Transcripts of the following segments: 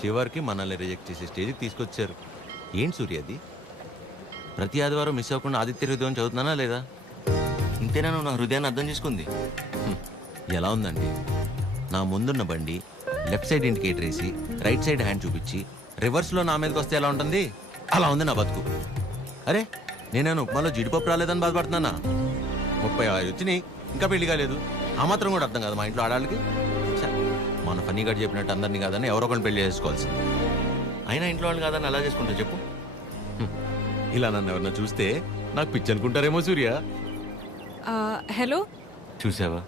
చివరికి మనల్ని రిజెక్ట్ చేసే స్టేజ్కి తీసుకొచ్చారు. ఏంటి సూర్య అది? ప్రతి ఆదివారం మిస్ అవ్వకుండా ఆదిత్య హృదయం చదువుతున్నానా లేదా? ఇంతేనా నువ్వు నా హృదయాన్ని అర్థం చేసుకుంది? ఎలా ఉందండి, నా ముందున్న బండి లెఫ్ట్ సైడ్ ఇండికేటర్ వేసి రైట్ సైడ్ హ్యాండ్ చూపించి రివర్స్లో నా మీదకి వస్తే ఎలా ఉంటుంది? అలా ఉంది నా బతుకు. అరే నేనేను ఉప్మాలో జీడిపప్పు రాలేదని బాధపడుతున్నానా? 35 వచ్చినాయి, ఇంకా పెళ్లి కాలేదు. ఆ మాత్రం కూడా అర్థం కాదు మా ఇంట్లో ఆడాళ్ళకి. మన ఫన్నీ గారు చెప్పినట్టు అందరినీ కాదని ఎవరో ఒకరిని పెళ్లి చేసుకోవాల్సింది. అయినా ఇంట్లో వాళ్ళు కాదని అలా చేసుకుంటా చెప్పు? ఇలా నన్ను ఎవరన్నా చూస్తే నాకు పిచ్చి అనుకుంటారేమో సూర్య. హలో, చూసావా,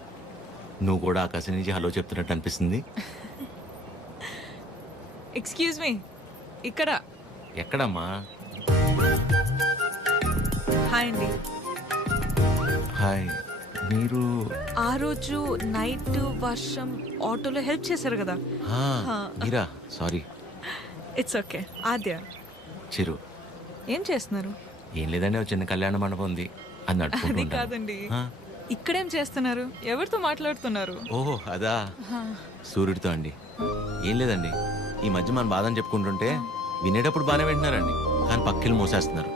నువ్వు కూడా ఆకాశం నుంచి హలో చెప్తున్నట్టు అనిపిస్తుంది. ఎక్స్క్యూజ్ మీ, ఇక్కడ. ఎక్కడమ్మా? హాయ్ అండి. హాయ్, మీరు? ఆ రోజు నైట్ వర్షం ఆటోలో హెల్ప్ చేశారు కదా. మీరా? Sorry. It's okay. Aadya. Chiru. ఏం చేస్తున్నారు? ఏం లేదండి, ఒక చిన్న కళ్యాణ మండపం ఉంది, అది అది నడుపుకుంటూ. కాదండి, ఇక్కడేం చేస్తున్నారు? ఎవరితో మాట్లాడుతున్నారు? ఓహో అదా, సూర్యుడితో అండి. ఏం లేదండి, ఈ మధ్య మన బాధని చెప్పుకుంటుంటే వినేటప్పుడు బాగానే వింటున్నారండి, కానీ పక్కిలు మోసేస్తున్నారు.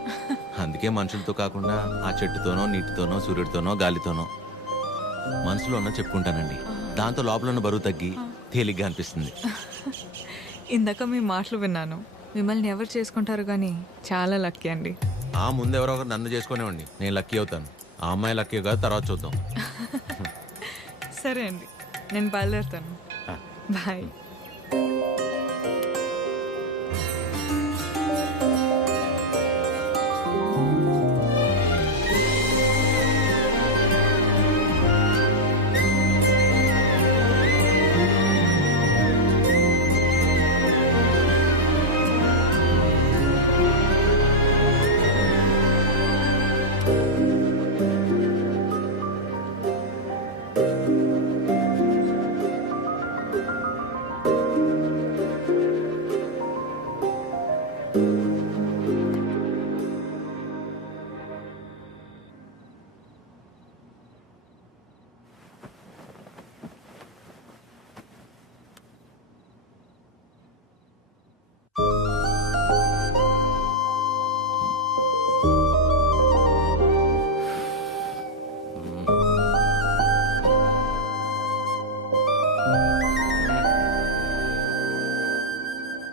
అందుకే మనుషులతో కాకుండా ఆ చెట్టుతోనో నీటితోనో సూర్యుడితోనో గాలితోనో మనసులో ఉన్న చెప్పుకుంటానండి. దాంతో లోపల ఉన్న బరువు తగ్గి తేలిగ్గా అనిపిస్తుంది. ఇందాక మీ మాటలు విన్నాను. మిమ్మల్ని ఎవరు చేసుకుంటారు కానీ చాలా లక్కీ అండి. ఆ ముందు ఎవరో ఒకరు నన్ను చేసుకునేవాడిని, నేను లక్కీ అవుతాను. ఆ అమ్మాయి లక్కీ కాదు, తర్వాత చూద్దాం. సరే అండి, నేను బయలుదేరుతాను. బాయ్.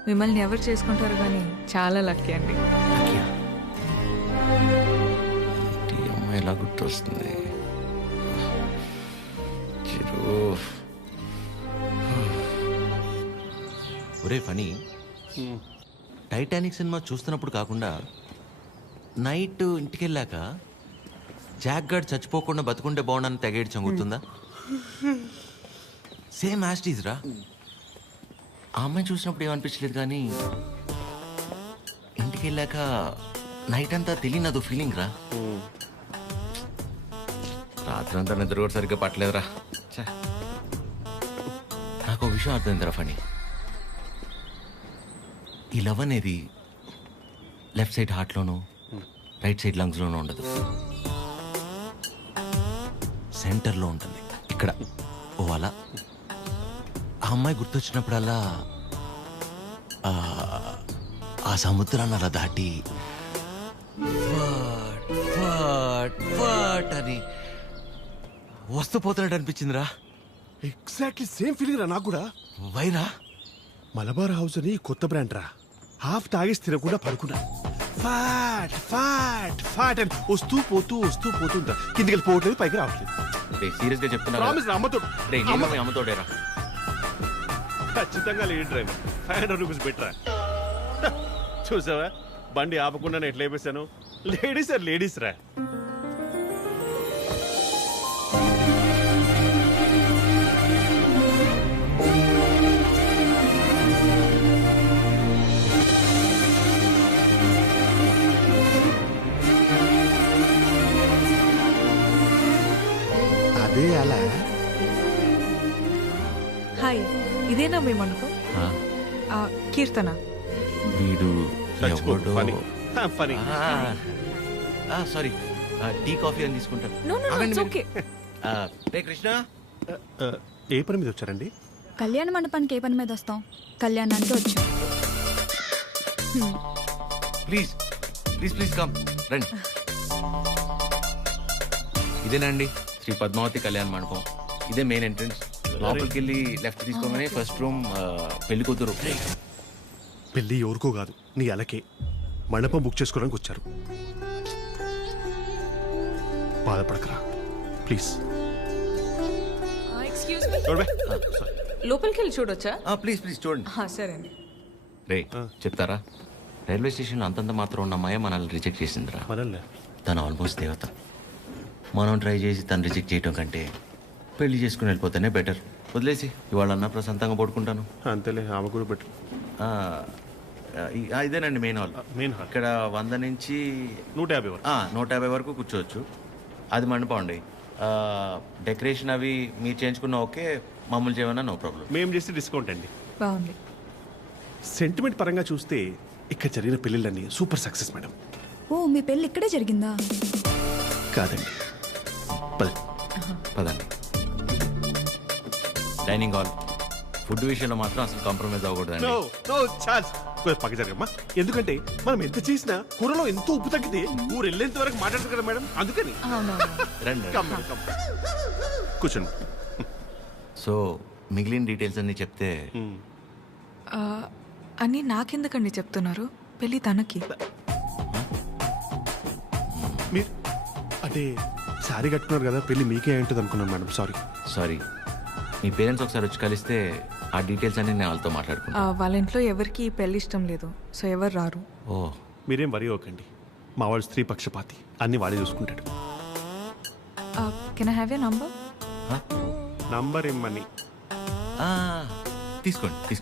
మిమ్మల్ని ఎవరు చేసుకుంటారు కానీ చాలా లక్కీ అండి. ఈ అమ్మాయి ఎలా గుర్తొస్తుంది? ఒరే ఫనీ, టైటానిక్ సినిమా చూస్తున్నప్పుడు కాకుండా నైట్ ఇంటికి వెళ్ళాక జాక్ గార్డ్ చచ్చిపోకుండా బతుకుంటే బాగుండని తెగేడు చంగుతుందా? సేమ్ యాస్టీజ్ రా. ఆ అమ్మాయి చూసినప్పుడు ఏమనిపించలేదు, కానీ ఇంటికి వెళ్ళాక నైట్ అంతా తెలియనదు ఫీలింగ్ రా. రాత్రి అంతా నిద్ర కూడా సరిగ్గా పట్టలేదురా. నాకు విషయం అర్థమైందిరా ఫనీ. ఈ లవ్ అనేది లెఫ్ట్ సైడ్ హార్ట్లోనూ రైట్ సైడ్ లంగ్స్లోనూ ఉండదు, సెంటర్లో ఉంటుంది, ఇక్కడ. ఓ అలా ఆ అమ్మాయి గుర్తొచ్చినప్పుడల్లా ఆ సముద్రాన్ని అలా దాటి అని వస్తూ పోతున్నట్టు అనిపించిందిరా. ఎగ్జాక్ట్లీ సేమ్ ఫీలింగ్ రా నాకు కూడా. వైరా మలబార్ హౌస్ అని కొత్త బ్రాండ్ రా. హాఫ్ తాగేసి తినకుండా పడుకున్నా. ఫాట్ ఫాట్ ఫాట్ అని వస్తూ పోతుంటా. కిందికి వెళ్ళిపోవట్లేదు, పైకి రావట్లేదు. సీరియస్ గా చెప్తున్నా, ప్రామిస్ రా, అమ్మతో అమ్మతోడేరా. ఖచ్చితంగా లేడీ డ్రైవర్. 500 రూపీస్ బెటరా. చూసావా, బండి ఆపకుండా ఎట్లా అయిపోయాను. లేడీస్ రా. అదే అలా. హాయ్, ఇదేనా మీ మండపం? కీర్తన. వీడు ఫనీ. సారీ, టీ కాఫీ అని తీసుకుంటాను. No no, it's okay. రే కృష్ణ, ఏ పని మీద వచ్చారండి? కళ్యాణ మండపానికి ఏ పని మీద వస్తాం? కళ్యాణానికి వచ్చాం. ప్లీజ్ ప్లీజ్ ప్లీజ్ కమ్ రండి. ఇదేనండి శ్రీ పద్మావతి కళ్యాణ మండపం. ఇదే మెయిన్ ఎంట్రన్స్. లోపలికి వెళ్ళి లెఫ్ట్ తీసుకోగానే ఫస్ట్ రూమ్ పెళ్లి కూతురు. పెళ్ళి ఎవరికో కాదు, నీ అలకే. మండపం బుక్ చేసుకోవడానికి వచ్చారు. బాధపడకరా ప్లీజ్. ఎక్స్క్యూజ్ మీ, లోపలికి వెళ్ళి చూడొచ్చా? ప్లీజ్ ప్లీజ్ చూడండి. సరే అండి. రే చెప్తారా, రైల్వే స్టేషన్లో అంతంత మాత్రం ఉన్న అమ్మాయి మనల్ని రిజెక్ట్ చేసిందిరా. మనల్ని తను ఆల్మోస్ట్ దేవత. మనం ట్రై చేసి తను రిజెక్ట్ చేయటం కంటే పెళ్లి చేసుకుని వెళ్ళిపోతేనే బెటర్. వదిలేసి ఇవాళన్నా ప్రశాంతంగా పడుకుంటాను. అంతేలే, ఆమె కూడా బెటర్. ఇదేనండి మెయిన్ హాల్. మెయిన్ హాల్ ఇక్కడ 100 నుంచి 150 వరకు. 150 వరకు కూర్చోవచ్చు. అది మండపం అండి. డెకరేషన్ అవి మీరు చేయించుకున్న ఓకే, మామూలు చేయమన్నా నో ప్రాబ్లం. మేము చేస్తే డిస్కౌంట్ అండి. బాగుంది. సెంటిమెంట్ పరంగా చూస్తే ఇక్కడ జరిగిన పెళ్ళిళ్ళన్నీ సూపర్ సక్సెస్ మేడం. ఓ, మీ పెళ్ళి ఇక్కడే జరిగిందా? కాదండి, పద. పదండి. Dining hall. ఫుడ్ విషయంలో మాత్రం అసలు కాంప్రమైజ్ అవ్వకూడదండి. పక్క జరగమ్మా. ఎందుకంటే మనం ఎంత చేసినా కూరలో ఎంతో ఉప్పు తగ్గితే ఊరు వెళ్ళేంత వరకు మాట్లాడతారు కదా మేడం, అందుకని. రండి. కూర్చోండి. సో మిగిలిన డీటెయిల్స్ అన్ని చెప్తే. అని నాకెందుకండి చెప్తున్నారు? పెళ్ళి తనకి. మీరు అంటే శారీ కట్టుకున్నారు కదా, పెళ్ళి మీకే ఉంటుంది అనుకున్నాను మేడం. సారీ. మీ పేరెంట్స్ ఒకసారి వచ్చి కలిస్తే ఆ డీటెయిల్స్ అన్ని నేను వాళ్ళతో మాట్లాడుకున్నాను. వాళ్ళ ఇంట్లో ఎవరికి పెళ్లి ఇష్టం లేదు, సో ఎవరు రారు. ఓ, మీరేం వరి అవ్వకండి. మా వాళ్ళు స్త్రీ పక్షపాతి, అన్ని వాడే చూసుకుంటాడు. Can I have your number? Number ఇమ్మని. తీసుకోండి.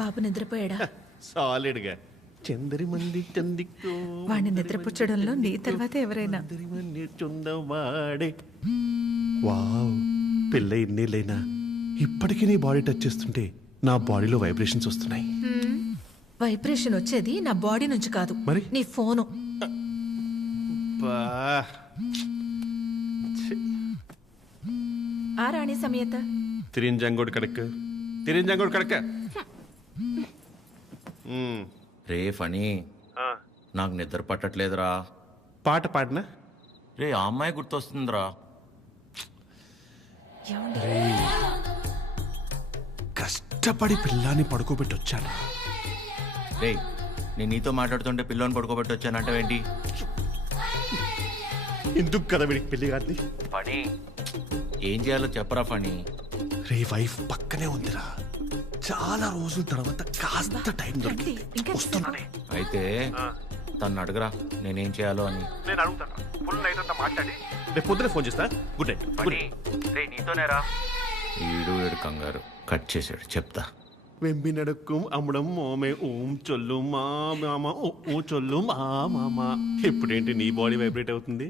బాబు నిద్రపోయాడా? సాలిడ్గా. చందరి మంది చందికో వాడిని నిద్రపుచ్చడంలో నీ తర్వాత ఎవరైనా. వాడే. వావ్, పెళ్ళ ఇన్నేళ్ళైనా ఇప్పటికీ నీ బాడీ టచ్ చేస్తుంటే నా బాడీలో వైబ్రేషన్స్ వస్తున్నాయి. వైబ్రేషన్ వచ్చేది నా బాడీ నుంచి కాదు, మరి? నీ ఫోను. ఆ రాణి సమేత తిరింజంగోడు కడక్క. రే ఫనీ, నాకు నిద్ర పట్టట్లేదురా. పాట పాడినా రే ఆ అమ్మాయి గుర్తొస్తుందిరా. కష్టపడి పిల్లాన్ని పడుకోబెట్టి వచ్చాను. రే నేను నీతో మాట్లాడుతుంటే పిల్లని పడుకోబెట్టి వచ్చానంటావేంటి? ఎందుకు కదా వీడికి పెళ్లి కాదు. ఫనీ, ఏం చేయాలో చెప్పరా ఫనీ. రే వైఫ్ పక్కనే ఉందిరా. చాలా రోజుల తర్వాత కాస్త టైం దొరికింది, వస్తున్నానే. అయితే తను అడగరా నేనేం చేయాలో అని. నేను అడుగుతాను. ఫుల్ నైట్ అంతా మాట్లాడి రేపు పొద్దున ఫోన్ చేస్తా. Good night. నీతోనేరా. వీడు కంగారు కట్ చేశాడు. చెప్తా. వెంబి నడకం అమ్మడం మోమే ఓం చొల్లు మా మామ ఓ చొల్లు మా మామ. ఇప్పుడేంటి నీ బాడీ వైబ్రేట్ అవుతుంది?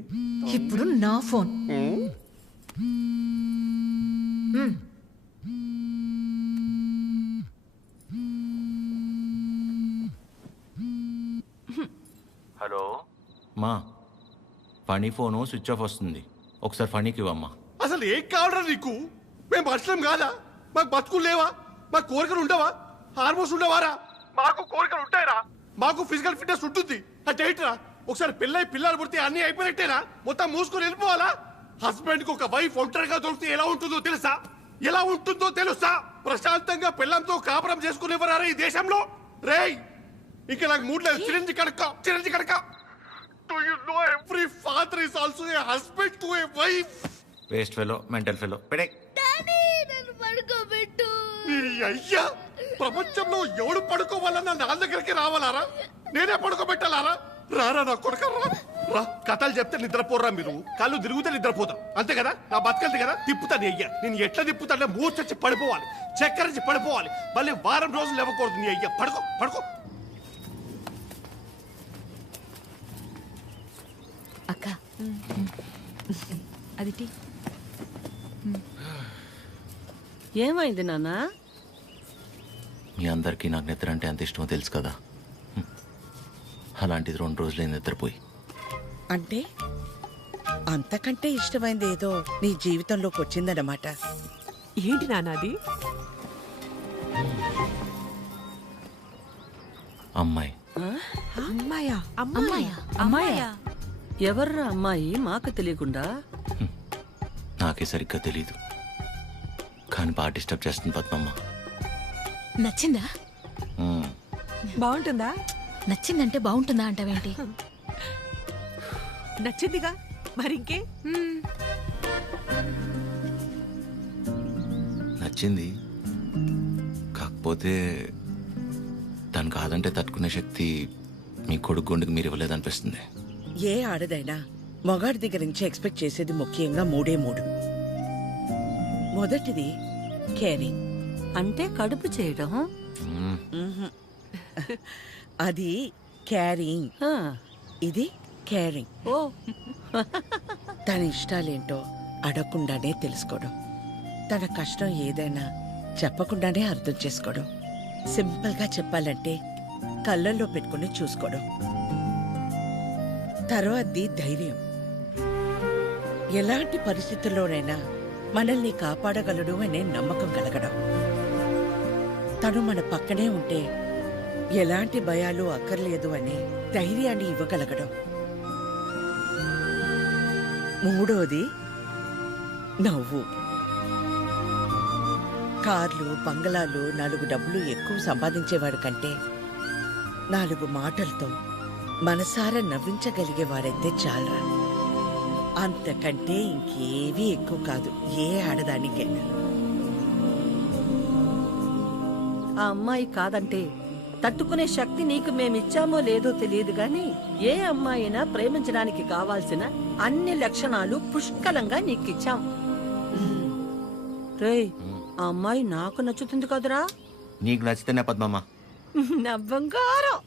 ఇప్పుడు నా ఫోన్. హలో మా, ఫనీ ఫోను స్విచ్ ఆఫ్ వస్తుంది. ఒకసారి ఫనీకి ఇవ్వమ్మా. అసలు ఏం కావాలరా నీకు? మేము మనుషులం కాదా? మాకు బతుకులు లేవా? మాకు కోరికలు ఉండవా? హార్మోన్స్ ఉండవారా? మాకు కోరికలు ఉంటాయిరా. మాకు ఫిజికల్ ఫిట్నెస్ ఉంటుంది. అంటే ఏంట్రా, ఒకసారి పెళ్ళై పిల్లలు పుడితే అన్ని అయిపోయినట్టేనా? మొత్తం మూసుకొని వెళ్ళిపోవాలా? హస్బెండ్ కి ఒక వైఫ్ ఒంటరిగా దొరికితే ఎలా ఉంటుందో తెలుసా? ప్రశాంతంగా పిల్లంతో కాపురం చేసుకునేవారా ఈ దేశంలో? రేయ్, ఇంకా నాకు మూడ్ లేదు. Chironji కడక. Do you know every father is also a husband to a wife? Waste fellow, mental fellow. పెడే. అయ్యా, ప్రపంచంలో ఎవడు పడుకోవాలన్నా నా దగ్గరికి రావాలారా? నేనే పడుకోబెట్టాలారా? రారా నా కొడుక, రా. కథలు చెప్తే నిద్రపోరా మీరు. కళ్ళు తిరుగుతే నిద్రపోతారు, అంతే కదా? నా బతకల్ది కదా, తిప్పుతాను. అయ్యా నేను ఎట్లా తిప్పుతానే మూర్చొచ్చి పడిపోవాలి, చక్కరించి పడిపోవాలి. మళ్ళీ వారం రోజులు ఇవ్వకూడదు. నీ అయ్యా పడుకో. అక్క అది టీ. ఏమైంది నాన్న? మీ అందరికీ నాకు నిద్ర అంటే అంత ఇష్టమో తెలుసు కదా. అలాంటిది 2 రోజులే నిద్రపోయి. అంటే అంతకంటే ఇష్టమైంది ఏదో నీ జీవితంలోకి వచ్చిందన్నమాట. ఏంటి నాన్నది? అమ్మాయి. అమ్మాయా? అమ్మాయా? ఎవర్రా అమ్మాయి మాకు తెలియకుండా? నాకే సరిగ్గా తెలీదు, కానీ బాగా డిస్టర్బ్ చేస్తుంది పద్మమ్మ. నచ్చిందా? మ్మ్. బాగుంటుందా? నచ్చిందంటే బాగుంటుందా అంటావేంటి? నచ్చిందిగా మరింకే. నచ్చింది, కాకపోతే తను కాదంటే తట్టుకునే శక్తి మీ కొడుకు గుండెకి మీరు ఇవ్వలేదనిపిస్తుంది. ఏ ఆడదైనా మగాడి దగ్గర నుంచి ఎక్స్పెక్ట్ చేసేది ముఖ్యంగా మూడే మూడు. మొదటిది కేరింగ్. అంటే కడుపు చేయడం. మ్మ్. అది క్యారింగ్, ఆ, ఇది కేరింగ్. ఓ తన ఇష్టాలేంటో అడగకుండానే తెలుసుకోవడం, తన కష్టం ఏదైనా చెప్పకుండానే అర్థం చేసుకోవడం, సింపుల్ గా చెప్పాలంటే కళ్ళల్లో పెట్టుకుని చూసుకోవడం. తర్వాతది ధైర్యం. ఎలాంటి పరిస్థితుల్లోనైనా మనల్ని కాపాడగలడు అనే నమ్మకం కలగడం. తను మన పక్కనే ఉంటే ఎలాంటి భయాలు అక్కర్లేదు అనే ధైర్యాన్ని ఇవ్వగలగడం. మూడోది నవ్వు. కార్లు, బంగళాలు, 4 డబ్బులు ఎక్కువ సంపాదించేవాడు కంటే 4 మాటలతో మనసారా నవ్వించగలిగేవాడైతే చాలరా. అంతకంటే ఇంకేవీ ఎక్కువ కాదు ఏ ఆడదానికైనా. ఆ అమ్మాయి కాదంటే తట్టుకునే శక్తి నీకు మేమిచ్చామో లేదో తెలియదు గాని ఏ అమ్మాయినా ప్రేమించడానికి కావాల్సిన అన్ని లక్షణాలు పుష్కలంగా నీకిచ్చాం. రేయ్, ఆ అమ్మాయి నాకు నచ్చుతుంది కదరా? నీకు నచ్చితేనే పద్మమ్మ. నా బంగారం.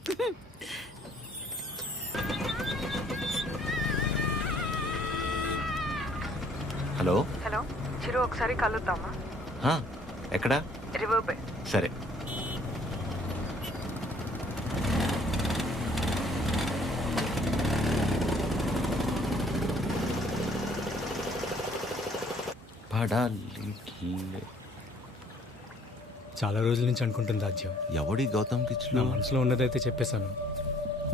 హలో. హలో చిరు, ఒకసారి కలుద్దామా? ఆ, ఎక్కడా? River bay. సరే. చాలా రోజుల నుంచి అనుకుంటుంది రాజ్యం. ఎవడి గౌతమ్ నా కిచ్లు? మనసులో ఉన్నదైతే చెప్పేశాను.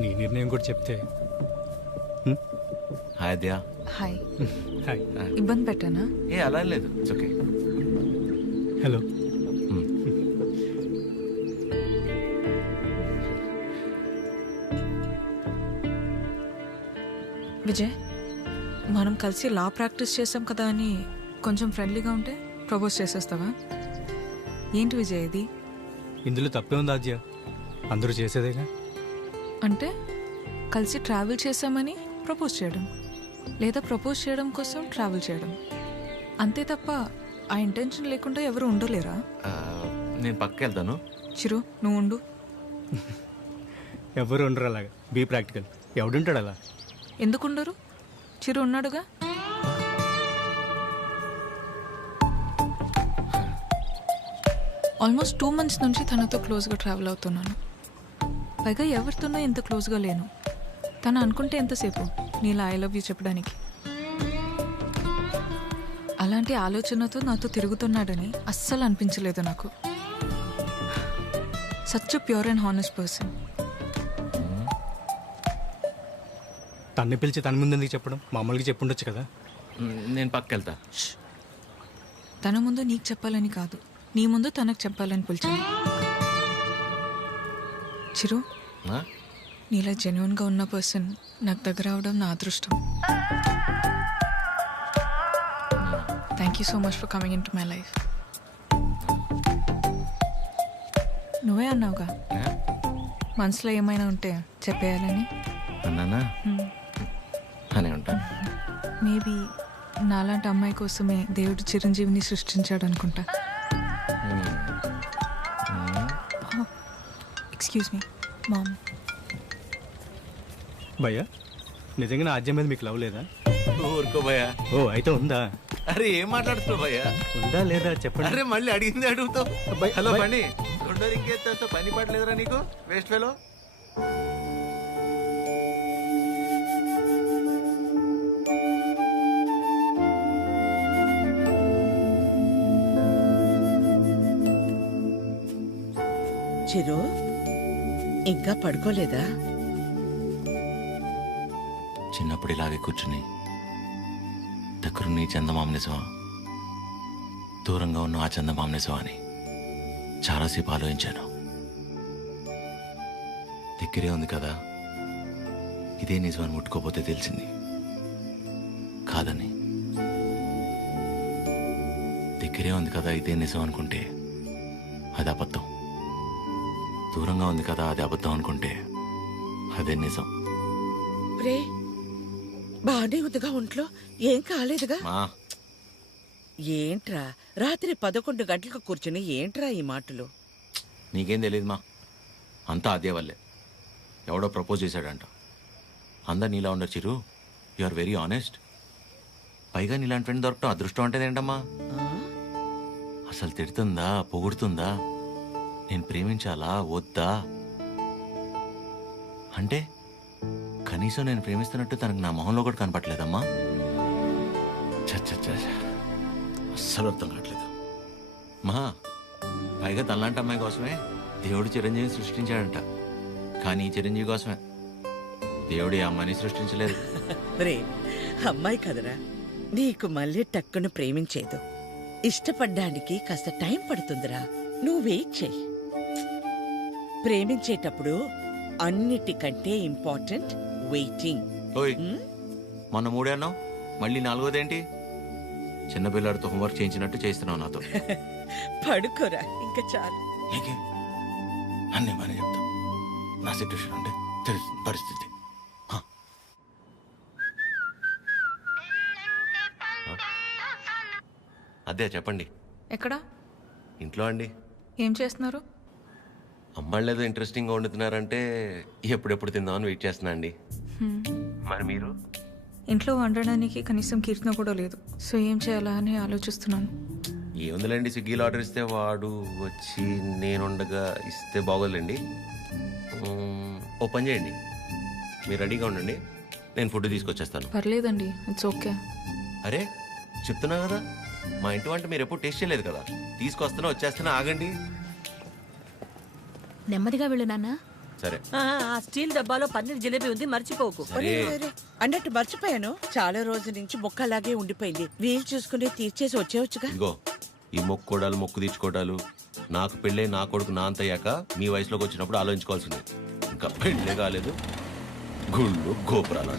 నీ నిర్ణయం కూడా చెప్తే. హాయ్ దయా. హాయ్. హాయ్. ఇబ్బంది పెట్టానా? ఏ అలా లేదు, ఇట్స్ ఓకే. హలో. విజయ్, మనం కలిసి లా ప్రాక్టీస్ చేసాం కదా అని కొంచెం ఫ్రెండ్లీగా ఉంటే ప్రపోజ్ చేసేస్తావా? ఏంటి విజయ్ ఇది? ఇందులో తప్పే ఉంది రాజ్య, అందరూ చేసేదేగా. అంటే కలిసి ట్రావెల్ చేసామని ప్రపోజ్ చేయడం, లేదా ప్రపోజ్ చేయడం కోసం ట్రావెల్ చేయడం, అంతే తప్ప ఆ ఇంటెన్షన్ లేకుండా ఎవరు ఉండలేరా? నేను పక్కకి వెళ్తాను. చిరు, నువ్వు ఉండు. ఎవరు ఉండరు అలాగా. Be practical. ఎవడుంటాడు అలా? ఎందుకుండరు? చిరు ఉన్నాడుగా. ఆల్మోస్ట్ 2 months నుంచి తనతో క్లోజ్గా ట్రావెల్ అవుతున్నాను. పైగా ఎవరితోనో ఎంత క్లోజ్గా లేను. తను అనుకుంటే ఎంతసేపు నీలా ఐ లవ్ యూ చెప్పడానికి. అలాంటి ఆలోచనతో నాతో తిరుగుతున్నాడని అస్సలు అనిపించలేదు నాకు. Such pure and honest person. తన్ని పిలిచి తన ముందు ఎందుకు చెప్పడం? మామూలుగా చెప్పుండొచ్చు కదా. నేను పక్కకి వెళ్తా. తన ముందు నీకు చెప్పాలని కాదు, నీ ముందు తనకు చెప్పాలని పిలిచాను. చిరు, ఆ? నీలా జెన్యున్గా ఉన్న పర్సన్ నాకు దగ్గర అవడం నా అదృష్టం. Thank you so much for coming in to my life. నువ్వే అన్నావుగా మనసులో ఏమైనా ఉంటే చెప్పేయాలని. అన్నానా? అని ఉంటాను. మేబీ నాలాంటి అమ్మాయి కోసమే దేవుడు చిరంజీవిని సృష్టించాడు అనుకుంటా. Excuse me ma'am. భయ్యా, నిజంగా నా రాజ్యం మీద మీకు లవ్ లేదా? ఊరుకో భయ్యా. ఓ, అయితే ఉందా? అరే ఏం మాట్లాడుతున్నావు భయ్యా? ఉందా లేదా చెప్పండి. అరే మళ్ళీ అడిగింది అడుగుతావు. అబ్బాయి, హలో అబ్బాయి. బండి, రెండో రింగేస్తే పని పడలేదురా నీకు? Waste fellow. చిరు ఇంకా పడుకోలేదా? చిన్నప్పుడు ఇలాగే కూర్చుని దగ్గరున్న ఈ చందమామ నిజమా, దూరంగా ఉన్న ఆ చందమామ నిజమా అని చాలాసేపు ఆలోచించాను. దగ్గరే ఉంది కదా, ఇదే నిజమని ముట్టుకోపోతే తెలిసింది కాదని. దగ్గరే ఉంది కదా ఇదే నిజం అనుకుంటే అది అబద్ధం. దూరంగా ఉంది కదా అది అబద్ధం అనుకుంటే అదే నిజం. రే బానే ఉందిగా ఒంట్లో, ఏం కాలేదుగా? మా ఏంట్రా రాత్రి 11 గంటలకు కూర్చుని ఏంట్రా ఈ మాటలు? నీకేం తెలియదు మా, అంతా అదే వల్లే. ఎవడో ప్రపోజ్ చేశాడంట. అందరు నీలా ఉండరు చిరు, యు ఆర్ వెరీ ఆనెస్ట్. పైగా నీలాంటి ఫ్రెండ్ దొరకటం అదృష్టం అంటే ఏంటమ్మా? అసలు తిడుతుందా పొగుడుతుందా, నేను ప్రేమించాలా వద్దా అంటే కనీసం నేను ప్రేమిస్తున్నట్టు తనకు నా మొహంలో కూడా కనపట్లేదమ్మా. చచ్చ అస్సలు అర్థం కావట్లేదు మా. పైగా తనలాంటి అమ్మాయి కోసమే దేవుడు చిరంజీవిని సృష్టించాడంట. కానీ ఈ చిరంజీవి కోసమే దేవుడు ఈ అమ్మాయిని సృష్టించలేదు. రే అమ్మాయి కదరా, నీకు మళ్ళీ టక్కును ప్రేమించేదు. ఇష్టపడ్డానికి కాస్త టైం పడుతుందిరా, నువ్వు వెయిట్ చెయ్యి. ప్రేమించేటప్పుడు అన్నిటికంటే ఇంపార్టెంట్ వెయిటింగ్. ఓయ్ మొన్న 3 అన్నావు, మళ్ళీ 4వదేంటి? చిన్నపిల్లాడితో హోంవర్క్ చేయించినట్టు చేస్తున్నావు నాతో. పడుకోరా ఇంకా చాలు. నీకే అన్నీ బాగానే చెప్తాం. నా సిట్యుయేషన్ అంటే తెలుస్తుంది పరిస్థితి. హ. అదే చెప్పండి. ఎక్కడ? ఇంట్లో అండి. ఏం చేస్తున్నారు? అమ్మాళ్ళు ఏదో ఇంట్రెస్టింగ్గా వండుతున్నారంటే ఎప్పుడెప్పుడు తిందామని వెయిట్ చేస్తున్నా అండి. మరి మీరు? ఇంట్లో వండడానికి కనీసం కీర్తన కూడా లేదు. సో ఏం చేయాలా అని ఆలోచిస్తున్నాను. ఏముందిలేండి, స్విగ్గీలో ఆర్డర్ ఇస్తే వాడు వచ్చి నేను ఉండగా ఇస్తే బాగోదులేండి. ఓ పని చేయండి, మీరు రెడీగా ఉండండి, నేను ఫుడ్ తీసుకొచ్చేస్తాను. పర్లేదండి, ఇట్స్ ఓకే. అరే చెప్తున్నా కదా, మా ఇంటి వంట మీరు ఎప్పుడు టేస్ట్ చేయలేదు కదా. తీసుకొస్తున్నా వచ్చేస్తున్నా, ఆగండి. నెమ్మదిగా వెళ్ళు నాన్న. సరే. ఆ స్టీల్ డబ్బాలో పన్నీర్ జిలేబీ ఉంది, మర్చిపోకు. సరే. అన్నట్టు మర్చిపోయాను, చాలా రోజుల నుంచి బొక్కలాగే ఉండిపోయింది. వీలు చూసుకుని తీర్చేసి వచ్చేవచ్చుగా. ఇదిగో ఈ మొక్కుకోడాలు మొక్కు తీర్చుకోవడాలు నాకు పెళ్ళే నా కొడుకు నా అంతయ్యాక మీ వయసులోకి వచ్చినప్పుడు ఆలోచించుకోవాల్సిందే. ఇంకా పెళ్ళే కాలేదు, గుళ్ళు గోపురాలు.